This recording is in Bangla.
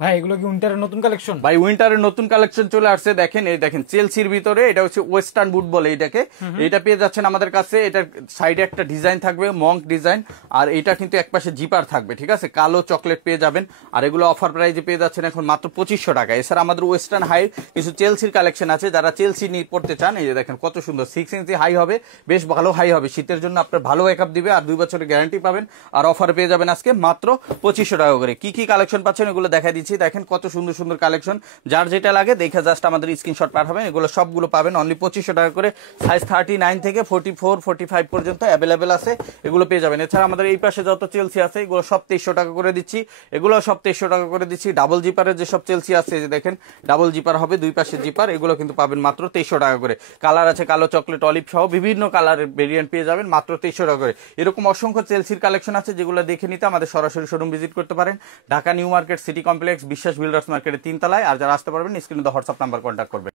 ভাই এগুলো কি উইন্টারের নতুন কালেকশন? ভাই উইন্টারের নতুন কালেকশন চলে আসছে, দেখেন এই দেখেন চেলসির ভিতরে, এটা হচ্ছে ওয়েস্টার্ন বুট বলে এটাকে। এটা পেয়ে যাচ্ছেন আমাদের কাছে, এটার সাইডে একটা ডিজাইন থাকবে মঙ্ক ডিজাইন, আর এটা কিন্তু একপাশে জিপার থাকবে, ঠিক আছে, কালো চকলেট পেয়ে যাবেন। আর এগুলো অফার প্রাইজে পেয়ে যাচ্ছেন এখন মাত্র 2500 টাকা। এছাড়া আমাদের ওয়েস্টার্ন হাই কিছু চেলসির কালেকশন আছে, যারা চেলসি নিয়ে পড়তে চান, এই যে দেখেন কত সুন্দর 6 ইঞ্চি হাই হবে, বেশ ভালো হাই হবে, শীতের জন্য আপনার ভালো ব্যাকআপ দিবে, আর 2 বছরের গ্যারান্টি পাবেন। আর অফার পেয়ে যাবেন আজকে মাত্র 2500 টাকা করে। কি কি কালেকশন পাচ্ছেন এগুলো দেখাই দিচ্ছি, দেখেন কত সুন্দর সুন্দর কালেকশন, যার যেটা লাগে দেখে জাস্ট আমাদের স্ক্রিনশট পাঠাবেন। এগুলো সবগুলো পাবেন অনলি 2500 টাকা করে। সাইজ 39 থেকে 44 45 পর্যন্ত অ্যাভেলেবেল আছে, এগুলো পেয়ে যাবেন। এছাড়া আমাদের এই পাশে যত চেলসি আছে এগুলো সব 2300 টাকা করে দিচ্ছি, এগুলো সব 2300 টাকা করে দিচ্ছি। ডাবল জিপারের যেসব চেলসি আছে, যে দেখেন ডাবল জিপার হবে, দুই পাশে জিপার, এগুলো কিন্তু পাবেন মাত্র 2300 টাকা করে। কালার আছে কালো চকলেট অলিভ সহ বিভিন্ন কালারের ভেরিয়েন্ট পেয়ে যাবেন মাত্র 2300 টাকা করে। এরকম অসংখ্য চেলসির কালেকশন আছে, যেগুলো দেখে নিতে আমাদের সরাসরি শোরুম ভিজিট করতে পারেন। Dhaka new market city complex বিশ্বাস বিল্ডার্স মার্কেটের 3 তলায়। আর যারা আসতে পারবেন স্ক্রিনে হোয়াটসঅ্যাপ নাম্বার কন্ট্যাক্ট করবেন।